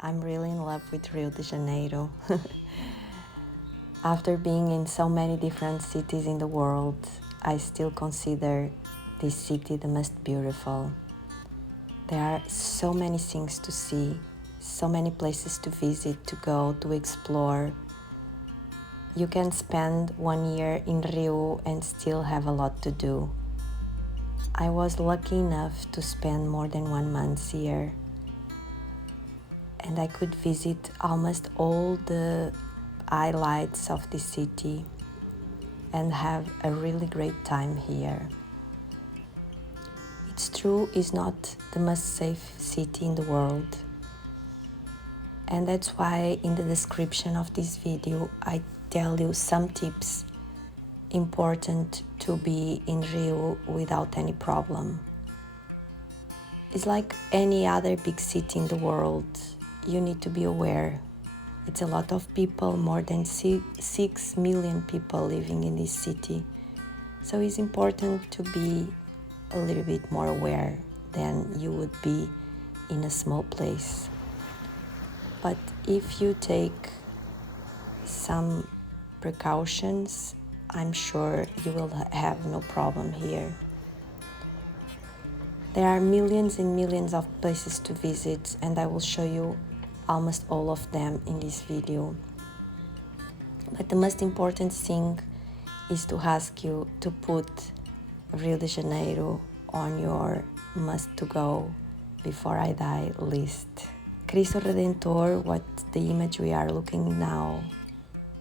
I'm really in love with Rio de Janeiro. After being in so many different cities in the world, I still consider this city the most beautiful. There are so many things to see, so many places to visit, to go, to explore. You can spend 1 year in Rio and still have a lot to do. I was lucky enough to spend more than 1 month here, and I could visit almost all the highlights of the city and have a really great time here. It's true, it's not the most safe city in the world, and that's why in the description of this video I tell you some tips important to be in Rio without any problem. It's like any other big city in the world. You need to be aware. It's a lot of people, more than 6 million people living in this city. So it's important to be a little bit more aware than you would be in a small place. But if you take some precautions, I'm sure you will have no problem here. There are millions and millions of places to visit, and I will show you almost all of them in this video. But the most important thing is to ask you to put Rio de Janeiro on your must-to-go before I die list. Cristo Redentor, what the image we are looking now,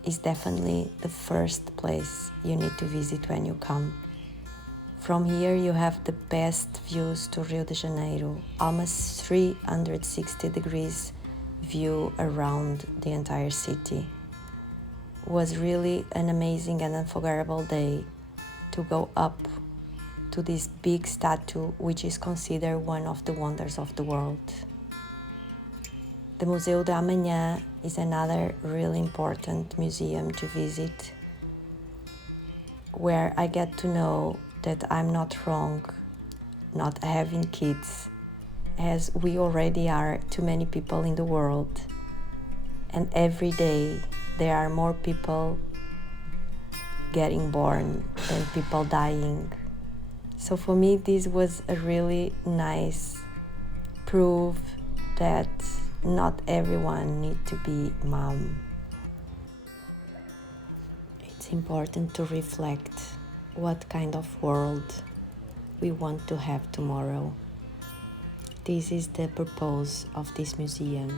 is definitely the first place you need to visit when you come. From here you have the best views to Rio de Janeiro, almost 360 degrees view around the entire city. It was really an amazing and unforgettable day to go up to this big statue, which is considered one of the wonders of the world. The Museu da Amanhã is another really important museum to visit, where I get to know that I'm not wrong not having kids, as we already are too many people in the world, and every day there are more people getting born than people dying. So for me this was a really nice proof that not everyone needs to be mom. It's important to reflect what kind of world we want to have tomorrow. This is the purpose of this museum.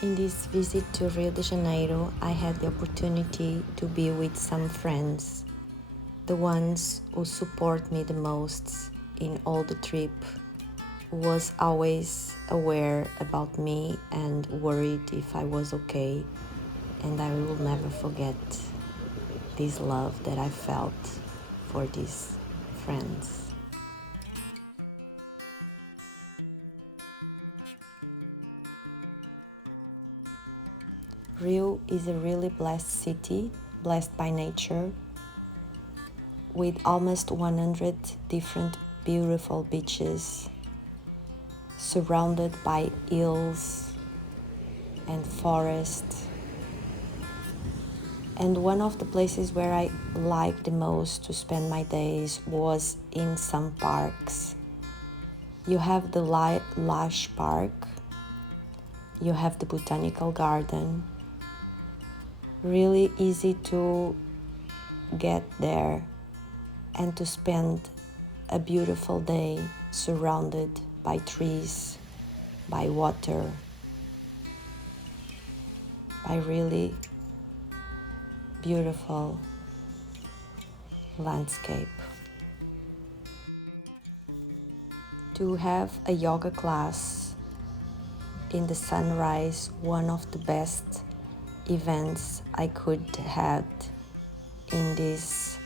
In this visit to Rio de Janeiro, I had the opportunity to be with some friends, the ones who support me the most in all the trip, who was always aware about me and worried if I was okay, and I will never forget this love that I felt for these friends. Rio is a really blessed city, blessed by nature, with almost 100 different beautiful beaches, surrounded by hills and forests. And one of the places where I liked the most to spend my days was in some parks. You have the Lash Park, you have the Botanical Garden. Really easy to get there and to spend a beautiful day surrounded by trees, by water. a really beautiful landscape. To have a yoga class in the sunrise, one of the best events I could have in this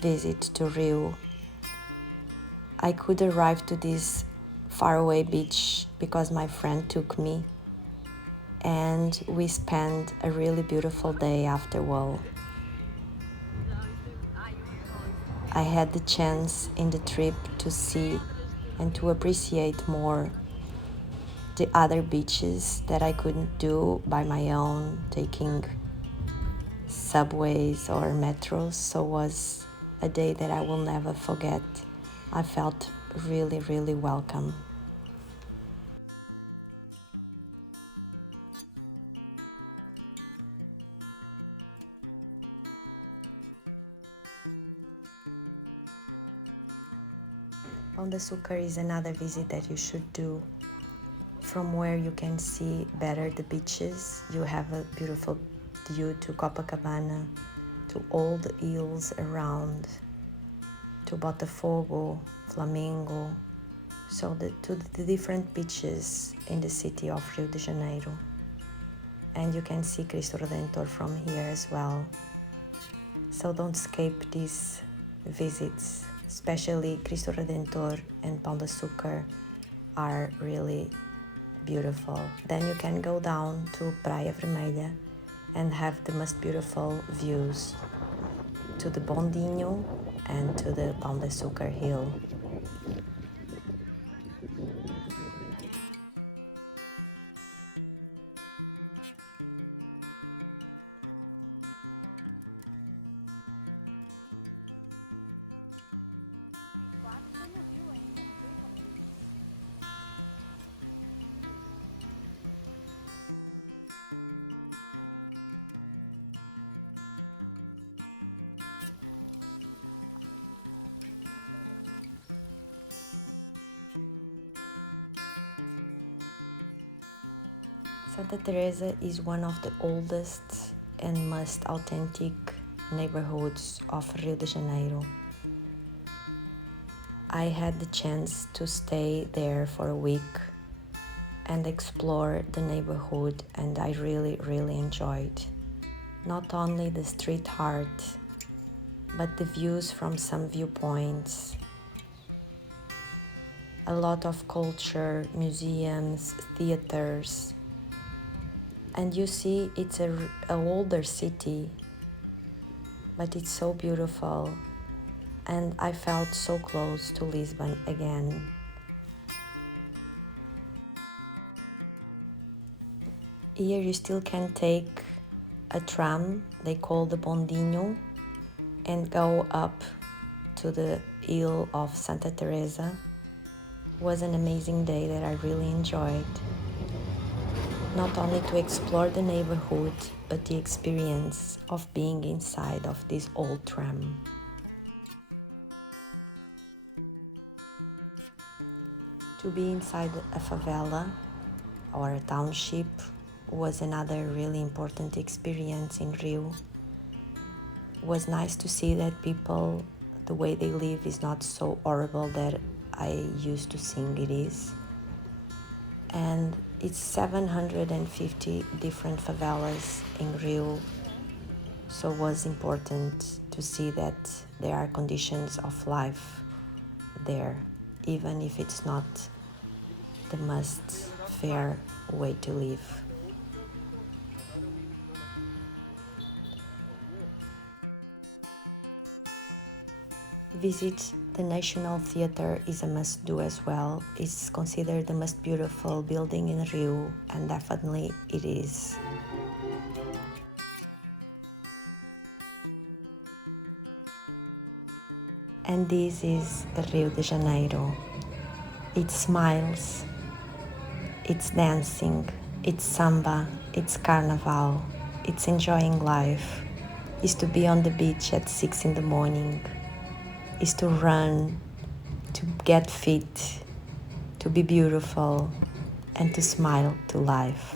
visit to Rio. I could arrive to this faraway beach because my friend took me, and we spent a really beautiful day afterward. I had the chance in the trip to see and to appreciate more the other beaches that I couldn't do by my own, taking subways or metros. So it was a day that I will never forget. I felt really, really welcome. Pão de Açúcar is another visit that you should do. From where you can see better the beaches, you have a beautiful view to Copacabana, to all the hills around, to Botafogo, Flamingo, so to the different beaches in the city of Rio de Janeiro. And you can see Cristo Redentor from here as well. So don't escape these visits, especially Cristo Redentor and Pão de Açúcar are really beautiful. Then you can go down to Praia Vermelha and have the most beautiful views to the Bondinho and to the Pão de Açúcar hill. Santa Teresa is one of the oldest and most authentic neighborhoods of Rio de Janeiro. I had the chance to stay there for a week and explore the neighborhood, and I really, really enjoyed not only the street art, but the views from some viewpoints. A lot of culture, museums, theaters, and you see it's an older city, but it's so beautiful, and I felt so close to Lisbon again. Here you still can take a tram, they call the Bondinho, and go up to the hill of Santa Teresa. It was an amazing day that I really enjoyed. Not only to explore the neighborhood, but the experience of being inside of this old tram. To be inside a favela or a township was another really important experience in Rio. It was nice to see that people, the way they live is not so horrible that I used to think it is. And it's 750 different favelas in Rio, so it was important to see that there are conditions of life there, even if it's not the most fair way to live. Visit the National Theatre is a must-do as well. It's considered the most beautiful building in Rio, and definitely it is. And this is Rio de Janeiro. It smiles, it's dancing, it's samba, it's carnival, it's enjoying life. It's to be on the beach at 6 in the morning. Is to run, to get fit, to be beautiful, and to smile to life.